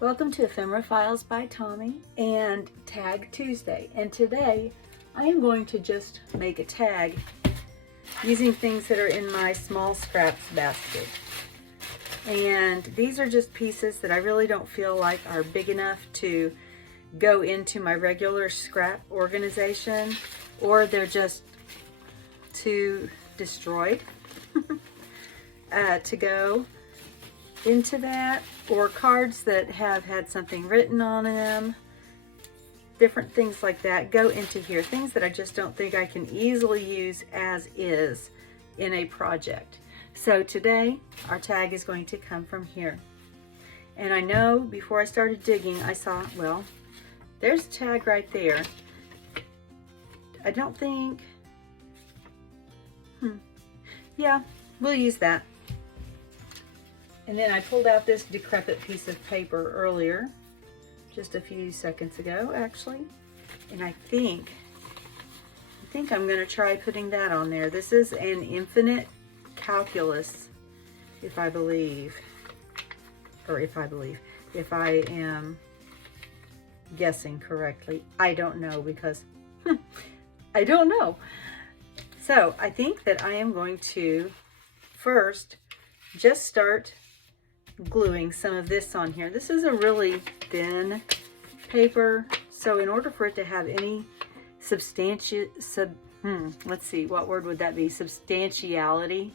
Welcome to Ephemera Files by Tommy and Tag Tuesday. And today I am going to just make a tag using things that are in my small scraps basket. And these are just pieces that I really don't feel like are big enough to go into my regular scrap organization, or they're just too destroyed to go into that, or cards that have had something written on them, different things like that go into here. Things that I just don't think I can easily use as is in a project. So today our tag is going to come from here. And I know before I started digging I saw, well, there's a tag right there. I don't think, yeah, we'll use that. And then I pulled out this decrepit piece of paper earlier, just a few seconds ago actually, and I think I'm going to try putting that on there. This is an infinite calculus, if I am guessing correctly. I don't know, because I don't know. So I think that I am going to first just start gluing some of this on here. This is a really thin paper, so in order for it to have any let's see, what word would that be? Substantiality.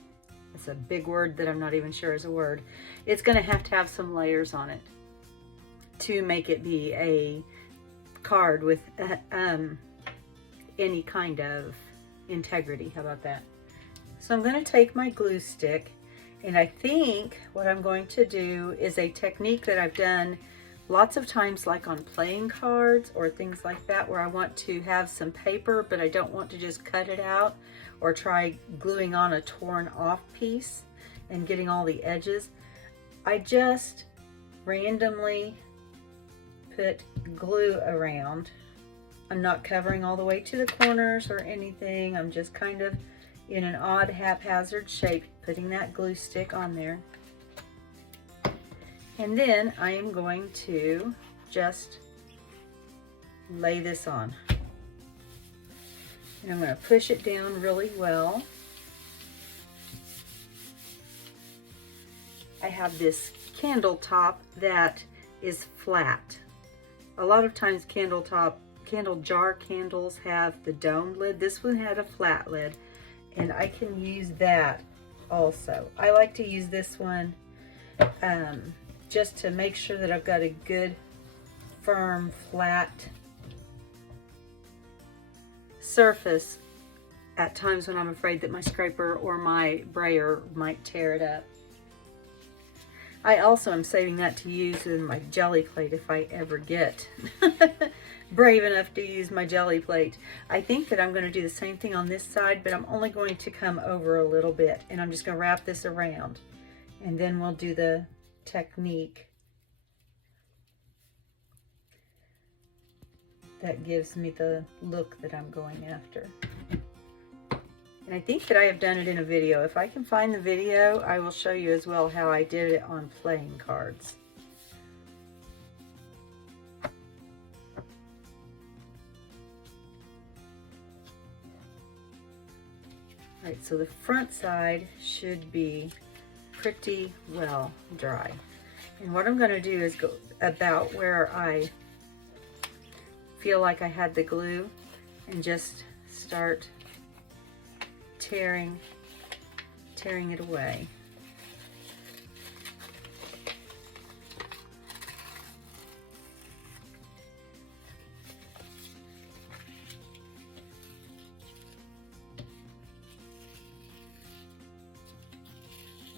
It's a big word that I'm not even sure is a word. It's going to have some layers on it to make it be a card with any kind of integrity. How about that? So I'm going to take my glue stick, and I think what I'm going to do is a technique that I've done lots of times, like on playing cards or things like that, where I want to have some paper, but I don't want to just cut it out or try gluing on a torn off piece and getting all the edges. I just randomly put glue around. I'm not covering all the way to the corners or anything. I'm just kind of in an odd haphazard shape putting that glue stick on there. And then I am going to just lay this on. And I'm going to push it down really well. I have this candle top that is flat. A lot of times candle jar candles have the domed lid. This one had a flat lid, and I can use that also. I like to use this one just to make sure that I've got a good, firm, flat surface at times when I'm afraid that my scraper or my brayer might tear it up. I also am saving that to use in my jelly plate if I ever get brave enough to use my jelly plate. I think that I'm going to do the same thing on this side, but I'm only going to come over a little bit, and I'm just going to wrap this around, and then we'll do the technique that gives me the look that I'm going after. And I think that I have done it in a video. If I can find the video, I will show you as well how I did it on playing cards. Alright, so the front side should be pretty well dry. And what I'm going to do is go about where I feel like I had the glue and just start tearing it away.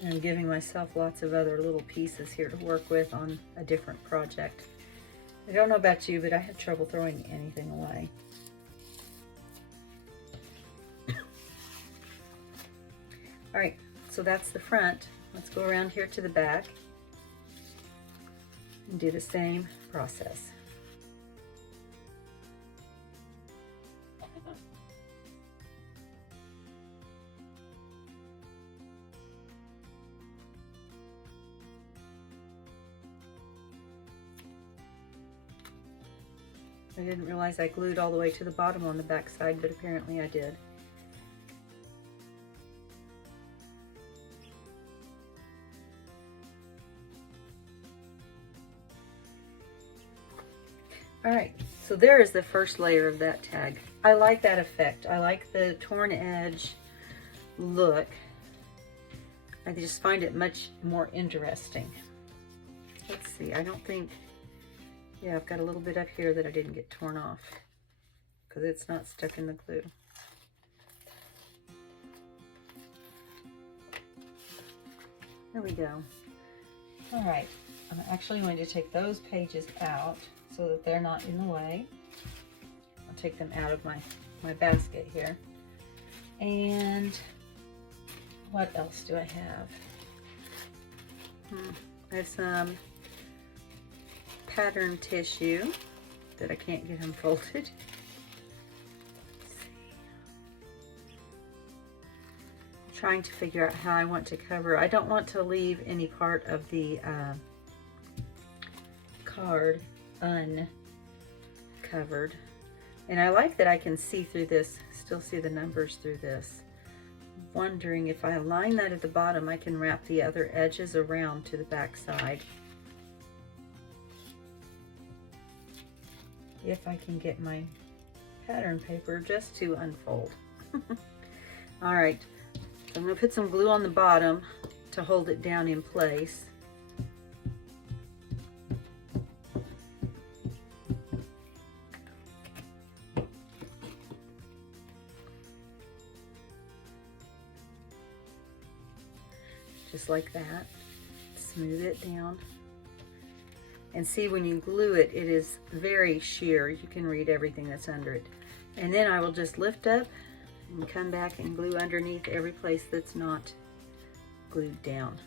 And I'm giving myself lots of other little pieces here to work with on a different project. I don't know about you, but I have trouble throwing anything away. All right, so that's the front. Let's go around here to the back and do the same process. I didn't realize I glued all the way to the bottom on the back side, but apparently I did. Alright, so there is the first layer of that tag. I like that effect. I like the torn edge look. I just find it much more interesting. Let's see, I don't think, yeah, I've got a little bit up here that I didn't get torn off because it's not stuck in the glue. There we go. Alright, I'm actually going to take those pages out so that they're not in the way. I'll take them out of my basket here. And what else do I have? I have some pattern tissue that I can't get unfolded. I'm trying to figure out how I want to cover. I don't want to leave any part of the card uncovered. And I like that I can see through this, still see the numbers through this. Wondering if I align that at the bottom, I can wrap the other edges around to the back side. If I can get my pattern paper just to unfold. All right, so I'm going to put some glue on the bottom to hold it down in place. Just like that. Smooth it down. And see, when you glue it, it is very sheer. You can read everything that's under it. And then I will just lift up and come back and glue underneath every place that's not glued down.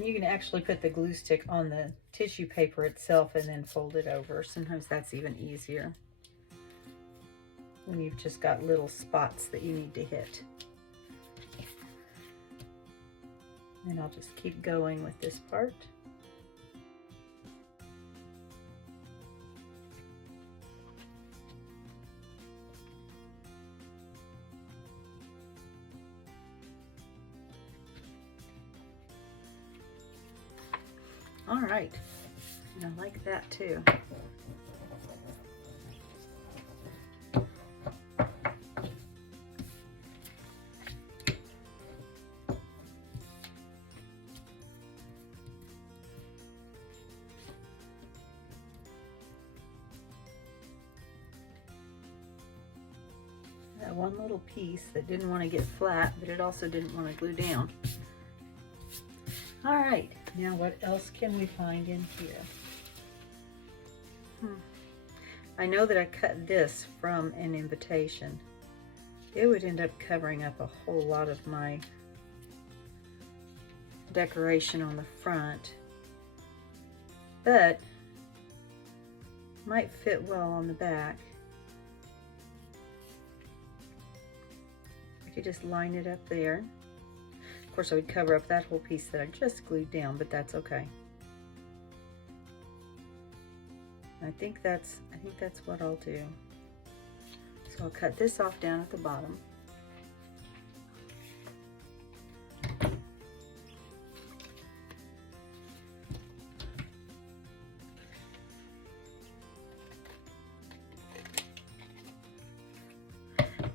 You can actually put the glue stick on the tissue paper itself and then fold it over. Sometimes that's even easier when you've just got little spots that you need to hit. And I'll just keep going with this part. All right, and I like that too. That one little piece that didn't want to get flat, but it also didn't want to glue down. All right, now what else can we find in here? I know that I cut this from an invitation. It would end up covering up a whole lot of my decoration on the front, but might fit well on the back. I could just line it up there. Of course, I would cover up that whole piece that I just glued down, but that's okay. I think that's what I'll do. So I'll cut this off down at the bottom.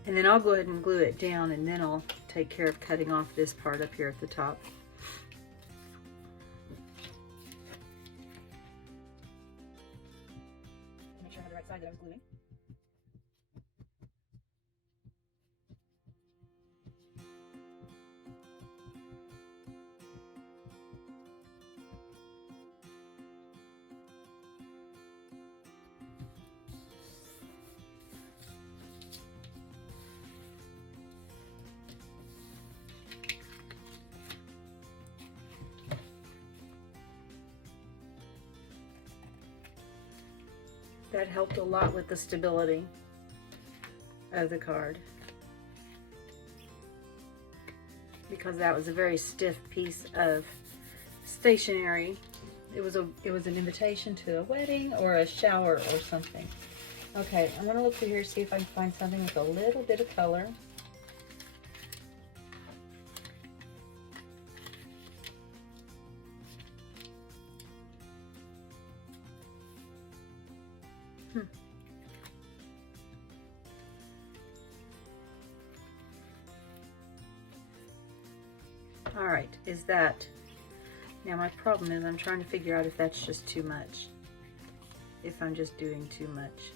And then I'll go ahead and glue it down, and then I'll take care of cutting off this part up here at the top. Make sure I have the right side that I'm gluing. That helped a lot with the stability of the card, because that was a very stiff piece of stationery. It was an invitation to a wedding or a shower or something. Okay, I'm gonna look through here, see if I can find something with a little bit of color. All right, is that, now my problem is I'm trying to figure out if that's just too much, if I'm just doing too much.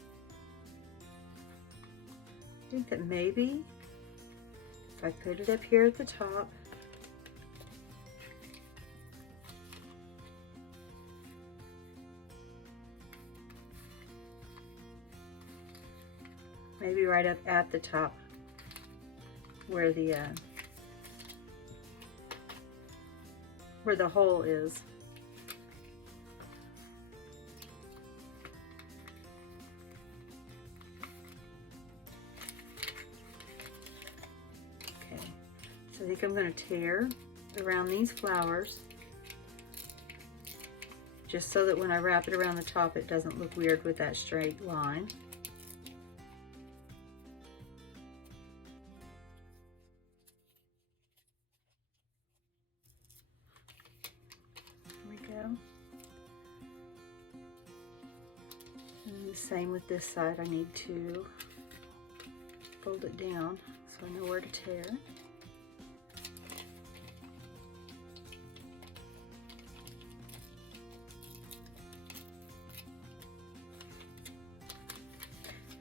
I think that maybe if I put it up here at the top, maybe right up at the top where the hole is. Okay, so I think I'm going to tear around these flowers just so that when I wrap it around the top it doesn't look weird with that straight line. And the same with this side. I need to fold it down so I know where to tear.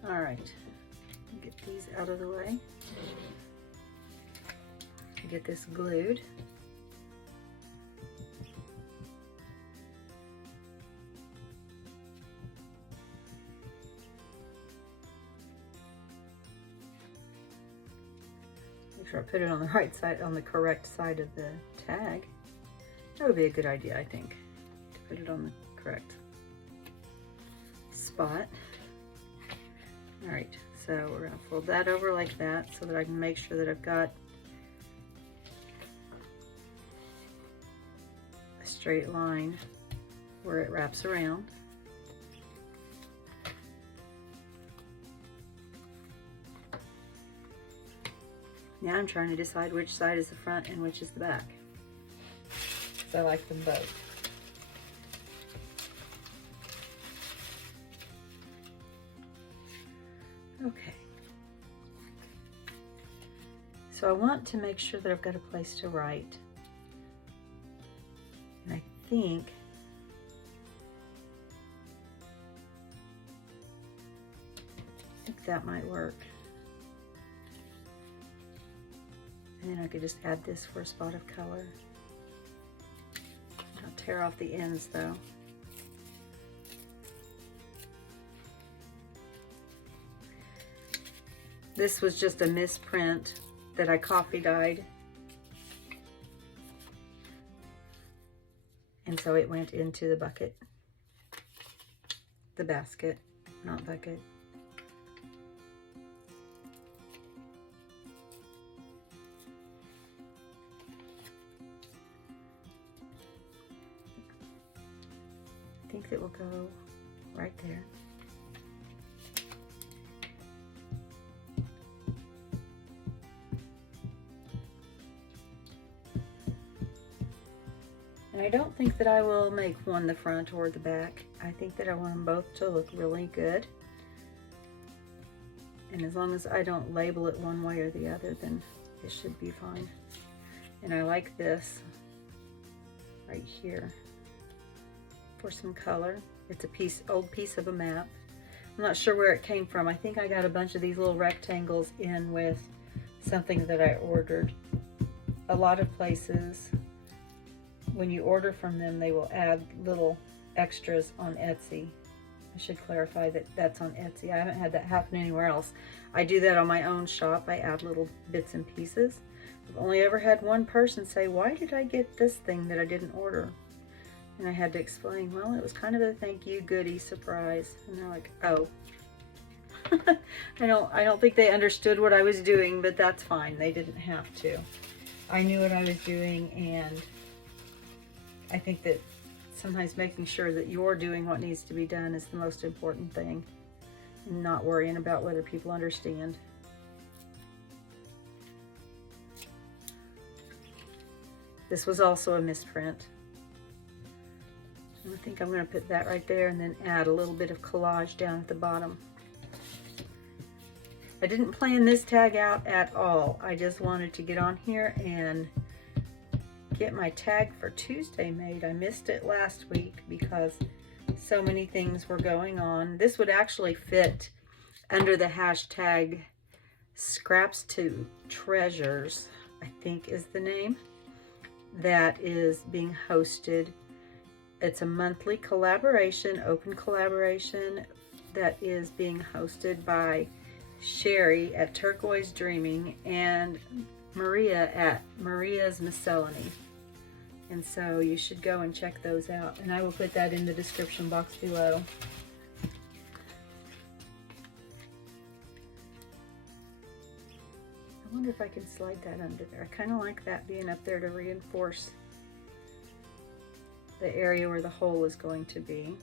All right, get these out of the way. Get this glued. Make sure I put it on the right side, on the correct side of the tag. That would be a good idea, I think, to put it on the correct spot. All right, so we're gonna fold that over like that so that I can make sure that I've got a straight line where it wraps around. Now I'm trying to decide which side is the front and which is the back, because I like them both. Okay. So I want to make sure that I've got a place to write. And I think that might work. And then I could just add this for a spot of color. I'll tear off the ends though. This was just a misprint that I coffee dyed. And so it went into the bucket. The basket, not bucket. I think that will go right there. And I don't think that I will make one the front or the back. I think that I want them both to look really good. And as long as I don't label it one way or the other, then it should be fine. And I like this right here for some color. It's a old piece of a map. I'm not sure where it came from. I think I got a bunch of these little rectangles in with something that I ordered. A lot of places, when you order from them, they will add little extras on Etsy. I should clarify that that's on Etsy. I haven't had that happen anywhere else. I do that on my own shop. I add little bits and pieces. I've only ever had one person say, "Why did I get this thing that I didn't order?" And I had to explain, well, it was kind of a thank you goodie surprise. And they're like, oh. I don't think they understood what I was doing, but that's fine. They didn't have to. I knew what I was doing, and I think that sometimes making sure that you're doing what needs to be done is the most important thing, and not worrying about whether people understand. This was also a misprint. I think I'm going to put that right there and then add a little bit of collage down at the bottom. I didn't plan this tag out at all. I just wanted to get on here and get my tag for Tuesday made. I missed it last week because so many things were going on. This would actually fit under the hashtag Scraps to Treasures, I think is the name, that is being hosted. It's a monthly collaboration, open collaboration, that is being hosted by Sherry at Turquoise Dreaming and Maria at Maria's Miscellany. And so you should go and check those out. And I will put that in the description box below. I wonder if I can slide that under there. I kind of like that being up there to reinforce the area where the hole is going to be.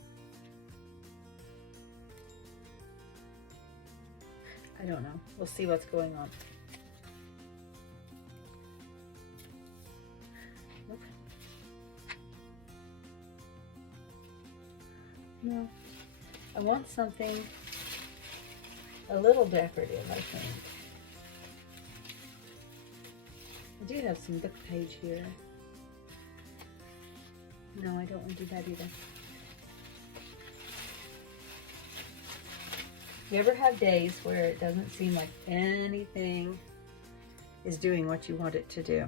I don't know. We'll see what's going on. Nope. No. I want something a little decorative, I think. I do have some book page here. No, I don't want to do that either. You ever have days where it doesn't seem like anything is doing what you want it to do?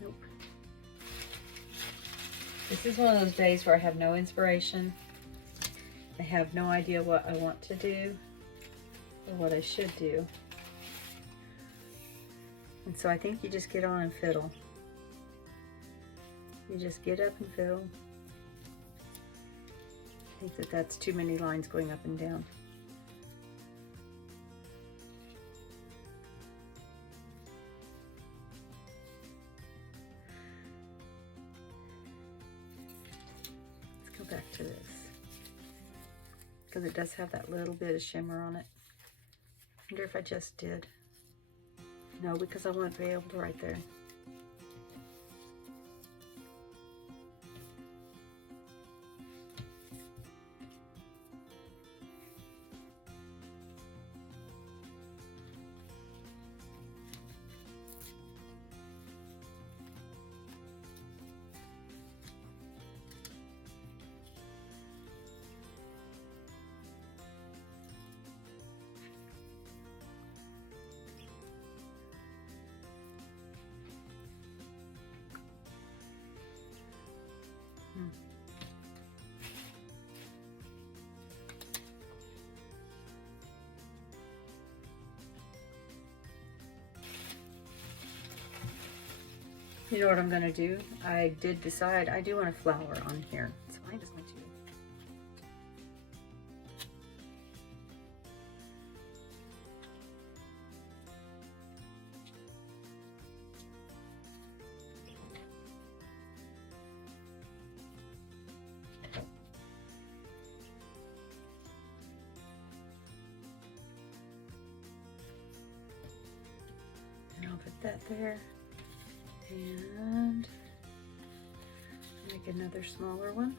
Nope. This is one of those days where I have no inspiration. I have no idea what I want to do or what I should do. And so I think you just get on and fiddle. You just get up and fiddle. I think that that's too many lines going up and down. Let's go back to this, because it does have that little bit of shimmer on it. I wonder if I just did. No, because I won't be able to right there. You know what I'm going to do? I did decide I do want a flower on here. So I'm just going to I'll put that there. And make another smaller one.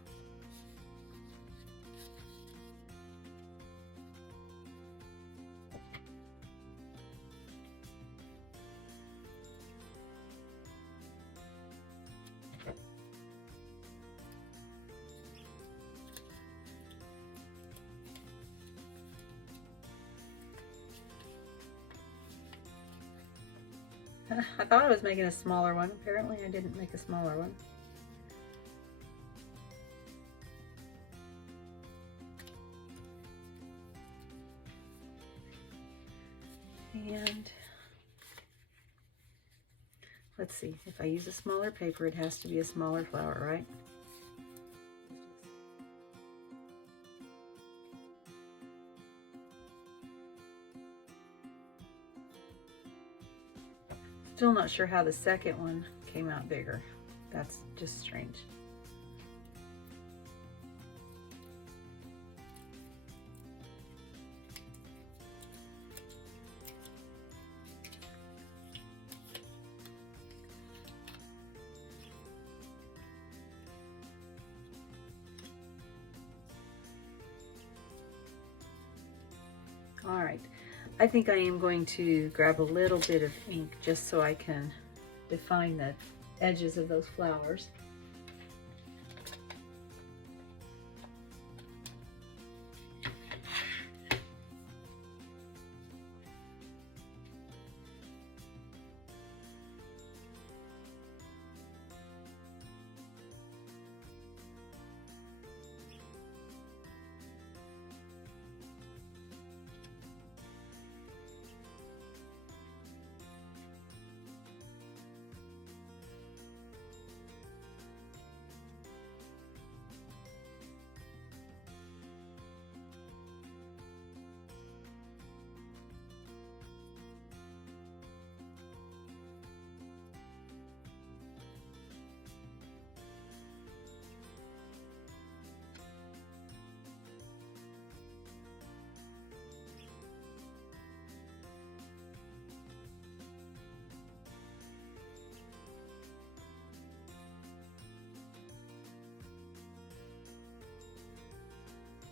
I thought I was making a smaller one. Apparently I didn't make a smaller one. And let's see, if I use a smaller paper, it has to be a smaller flower, right? Still not sure how the second one came out bigger. That's just strange. All right, I think I am going to grab a little bit of ink just so I can define the edges of those flowers.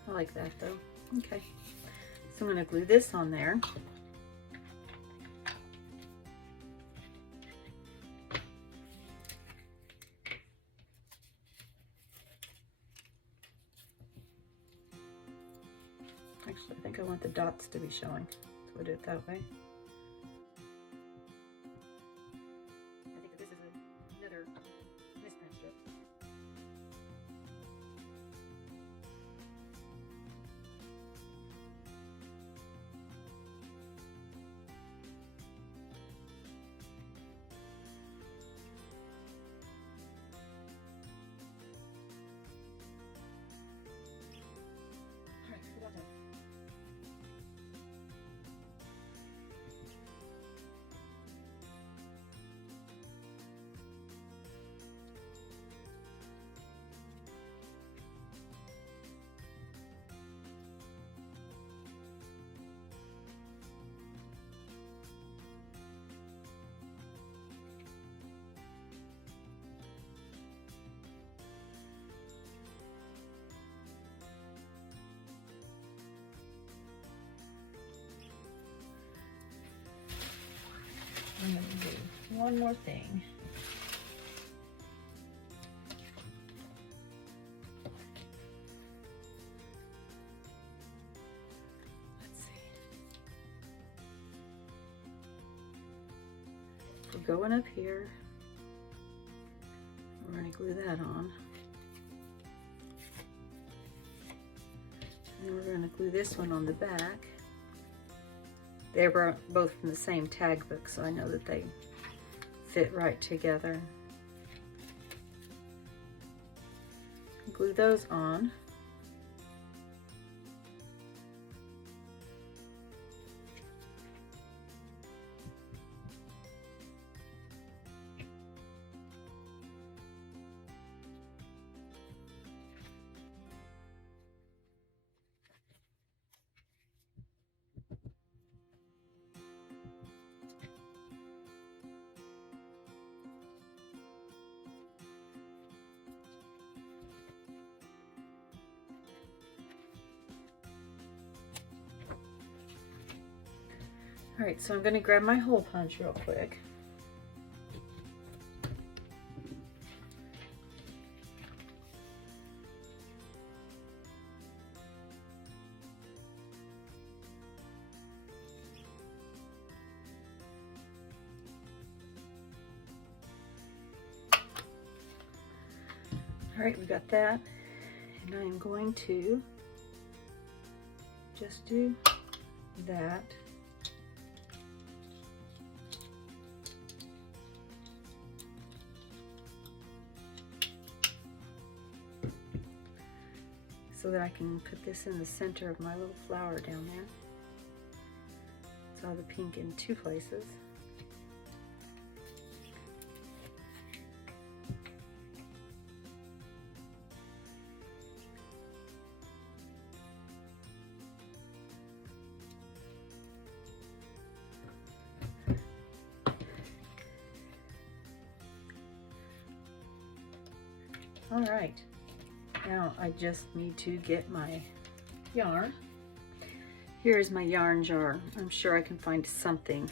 I like that though. Okay, so I'm going to glue this on there. Actually, I think I want the dots to be showing, so we'll do it that way. I think that this is another misprint strip. All right, forgot that. I'm going to do one more thing. Let's see. We're going up here. We're going to glue that on. And then we're going to glue this one on the back. They were both from the same tag book, so I know that they fit right together. Glue those on. All right, so I'm going to grab my hole punch real quick. All right, we got that, and I'm going to just do that. so that I can put this in the center of my little flower down there. Saw the pink in two places. All right, now I just need to get my yarn. Here is my yarn jar. I'm sure I can find something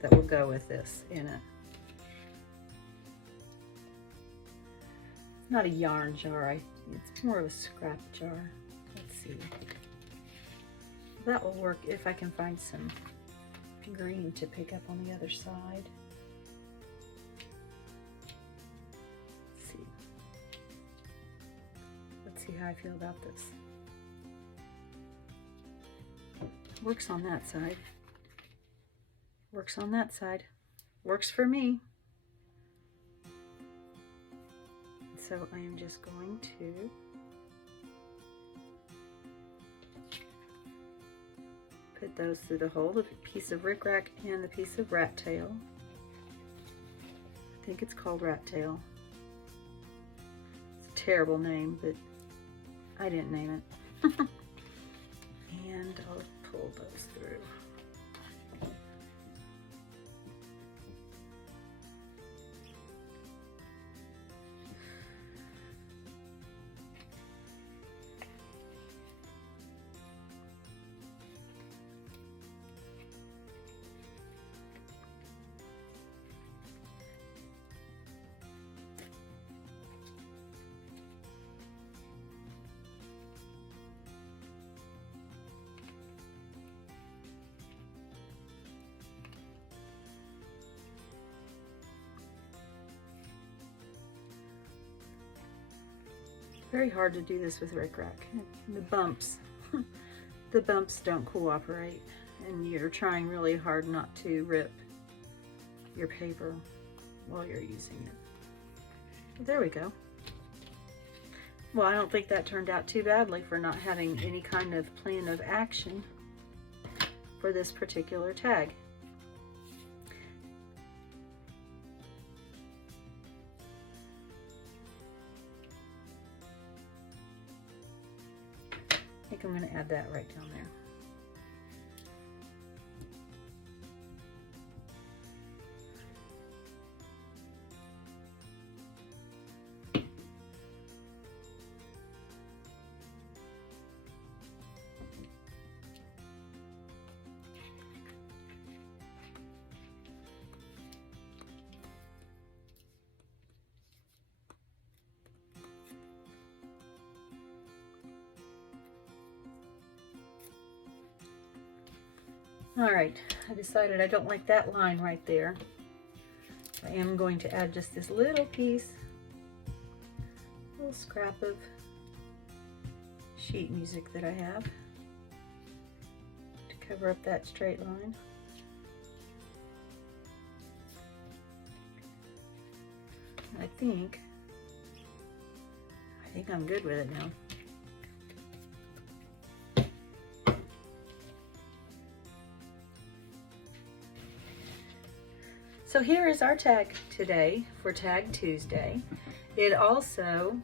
that will go with this in it. Not a yarn jar, it's more of a scrap jar. Let's see. That will work if I can find some green to pick up on the other side. Let's see how I feel about this. Works on that side. Works on that side. Works for me. So I am just going to put those through the hole, the piece of rickrack and the piece of rat tail. I think it's called rat tail. It's a terrible name, but I didn't name it. And I'll pull those through. Very hard to do this with rickrack. The bumps, the bumps don't cooperate, and you're trying really hard not to rip your paper while you're using it. But there we go. Well, I don't think that turned out too badly for not having any kind of plan of action for this particular tag. I think I'm going to add that right down there. All right, I decided I don't like that line right there. I am going to add just this little piece, little scrap of sheet music that I have to cover up that straight line. I think I'm good with it now. So here is our tag today for Tag Tuesday. It also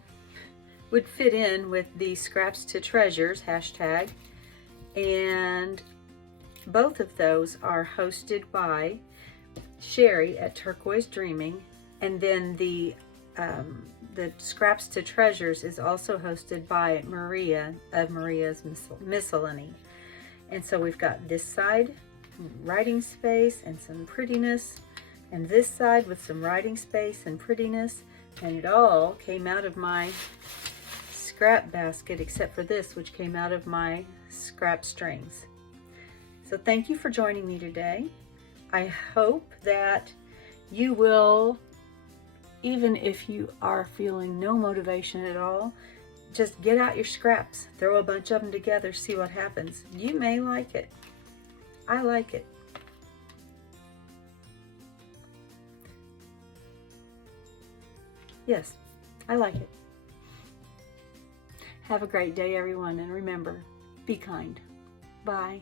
would fit in with the Scraps to Treasures hashtag, and both of those are hosted by Sherry at Turquoise Dreaming, and then the Scraps to Treasures is also hosted by Maria of Maria's Miscellany. And so we've got this side, writing space and some prettiness, and this side with some writing space and prettiness, and it all came out of my scrap basket except for this, which came out of my scrap strings. So thank you for joining me today. I hope that you will, even if you are feeling no motivation at all, just get out your scraps, throw a bunch of them together, see what happens. You may like it. I like it. Yes, I like it. Have a great day, everyone, and remember, be kind. Bye.